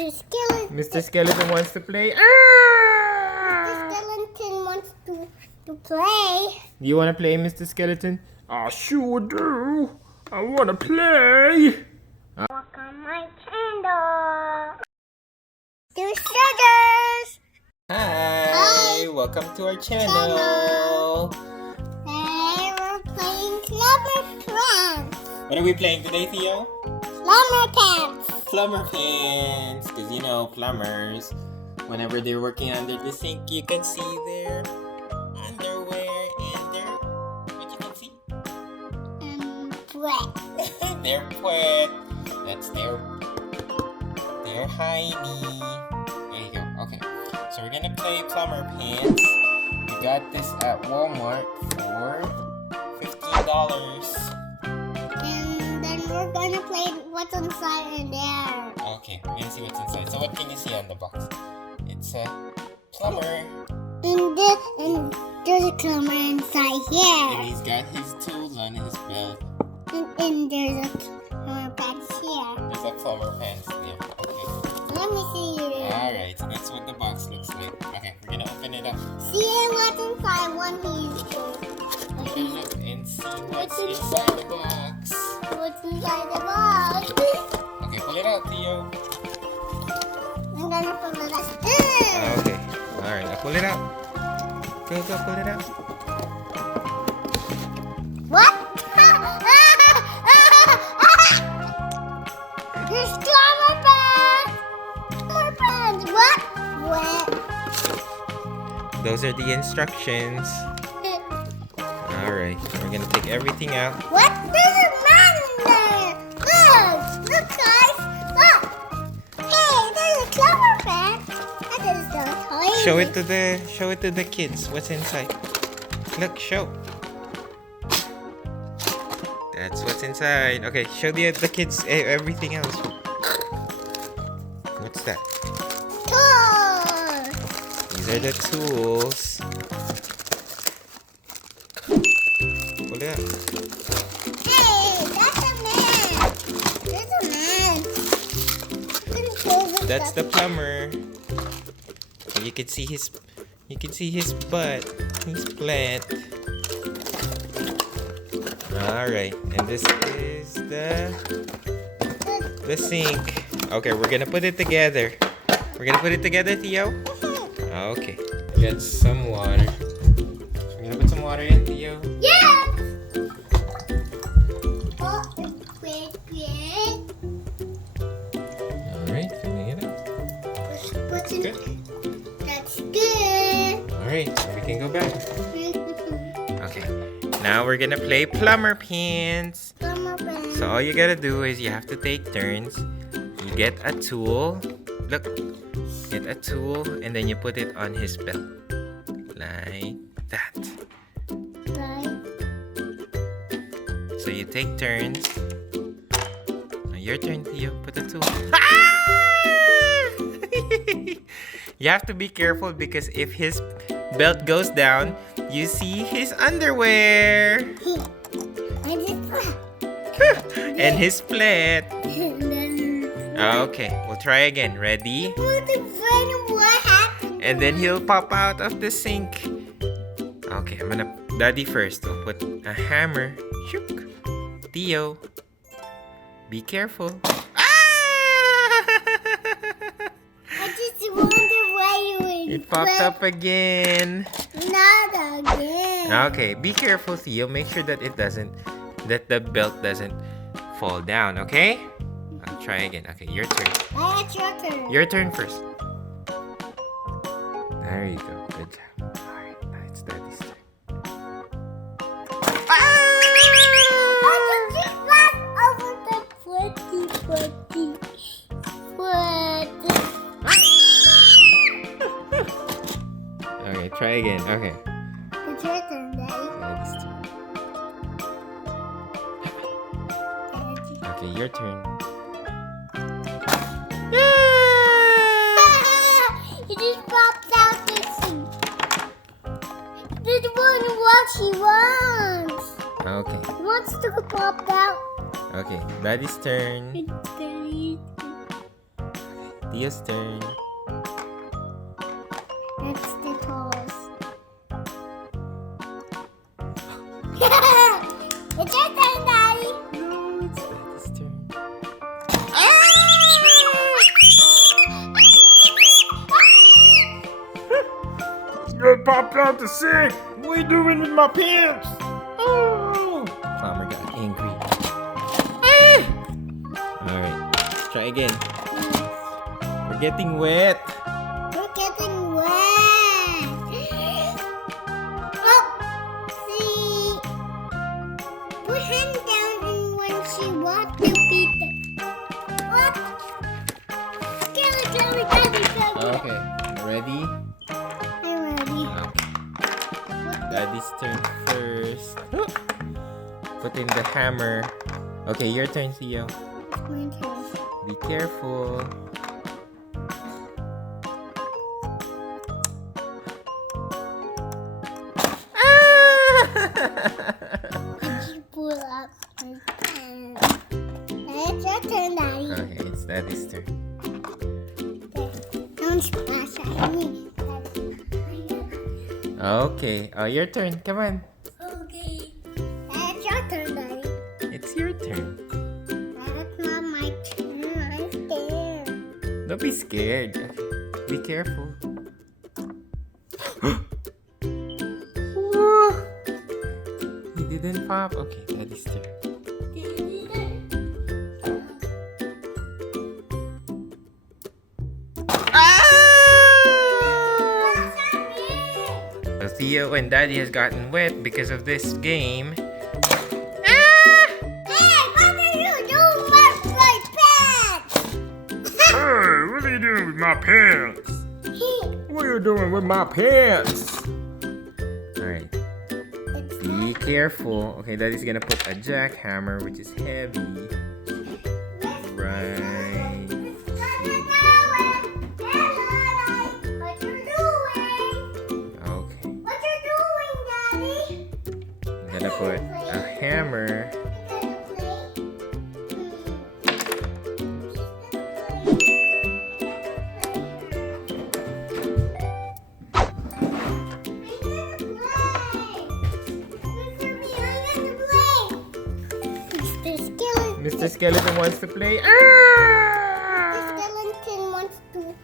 Mr. Skeleton. Mr. Skeleton wants to play. Mr. Skeleton wants to play. Do you want to play, Mr. Skeleton? I sure do. I want to play. Walk on my candle. Do sugars. Hi. Welcome to our channel. Today we're playing Plumber Pants. What are we playing today, Theo? Plumber Pants. Plumber pants. Because you know, plumbers, whenever they're working under the sink, you can see their underwear and their, what you can see? Wet. They're wet. That's their hiney. There you go. Okay. So we're gonna play plumber pants. We got this at Walmart for $15. And then we're gonna play what's inside in there. Okay, we're gonna see what's inside. So what can you see on the box? It's a plumber. And there's a plumber inside And here. he's got his tools on his belt. And there's a plumber pants here. There's a plumber pants there. Okay. Let me see you. Alright, so that's what the box looks like. Okay, we're gonna open it up. See what's inside one he's We're gonna look and see what's inside the box. What's inside the box? Okay, pull it out, Theo. I'm gonna pull it out. Okay. Alright, now pull it out. Go, pull it out. What? There's plumber pants! Plumber pants! What? What? Those are the instructions. Alright, we're gonna take everything out. What? There's a man in there! Look! Look, guys! Look! Hey, there's a plumber pants! That is the toy. Show it to the kids. What's inside? Look, show. That's what's inside. Okay, show the kids everything else. What's that? Tools! These are the tools. Pull it out. Hey, that's a man! There's a man! That's the plumber. You can see his butt. He's flat. Alright, and this is the sink. Okay, we're gonna put it together. We're gonna put it together, Theo? Okay. Get some water. We're gonna put some water in, Theo. Yeah! Oh, quick. Alright, filling it up. What's in Good. That's good. Alright, so we can go back. Okay. Now we're gonna play plumber pants. Plumber pants. So all you gotta do is you have to take turns. You get a tool. Look. Get a tool and then you put it on his belt. Like that. Right. So you take turns. Now your turn, Theo. Put the tool. You have to be careful because if his belt goes down, you see his underwear. And his flat. Okay, we'll try again. Ready? What happened? And then he'll pop out of the sink. Okay, I'm gonna Daddy first. We'll put a hammer. Shook. Theo. Be careful. I just wonder why you would. It popped up again. Not again. Okay, be careful, Theo. Make sure that that the belt doesn't fall down, okay? I'll try again. Okay, your turn. That's your turn. Your turn first. There you go. Good job. Alright, now it's Daddy's turn. Over the footy. Okay, try again. Okay. It's your turn, Daddy. Daddy's turn. Okay, your turn. He just popped out the sink. This one what he wants. Okay. He wants to pop out. Okay, Daddy's turn. Theo's turn. It's the toes. It's your turn, Daddy. No, it's Daddy's turn. It popped out the sink. What are you doing with my pants? Oh, Plumber got angry. Alright, try again. We're getting wet. We're getting wet. Oh, see. Put hand down and when she walked the Peter. What? Kelly. Okay, ready? I'm ready. Okay. Daddy's turn first. Put in the hammer. Okay, your turn, Theo. My turn. Be careful. Did you pull up my pants? It's your turn, Daddy. Okay, it's Daddy's turn. Don't splash at me. Okay, your turn. Come on. Okay. It's your turn, Daddy. It's your turn. That's not my turn. I'm scared. Don't be scared. Be careful. He didn't pop. Okay, Daddy's turn. So Theo and Daddy has gotten wet because of this game. Hey, what are you doing with my pants? Hey, what are you doing with my pants? What are you doing with my pants? Alright, be careful. Okay, Daddy's gonna put a jackhammer, which is heavy. Right. What you doing? Okay. What you doing, Daddy? I'm gonna put a hammer. Mr. Skeleton wants to play. Skeleton wants to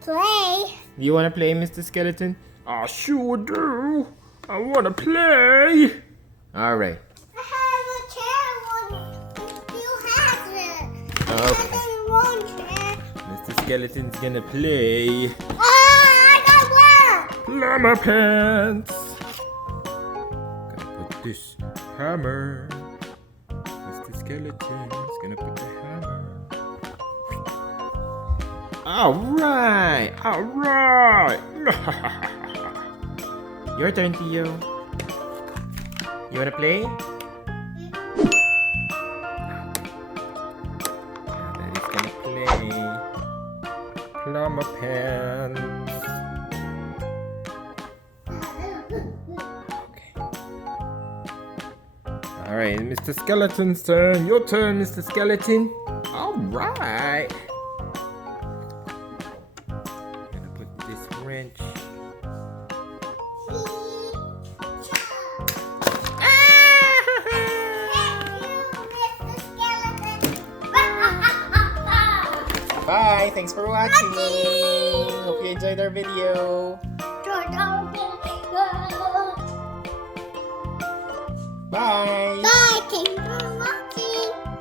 play. Do you want to play, Mr. Skeleton? I sure do. I want to play. All right. I have a chair. One still has it. Okay. And then one chair. Mr. Skeleton's gonna play. Oh, I got wet. Plumber pants. Gonna put this hammer. Mr. Skeleton's gonna put the hammer. All right. Your turn, Theo. You wanna play? Daddy's gonna play. Plumber pants. Okay. All right, Mr. Skeleton's turn. Your turn, Mr. Skeleton. All right. Gonna put this wrench. Bye. Thanks for watching. Hope you enjoyed our video. Bye. Bye.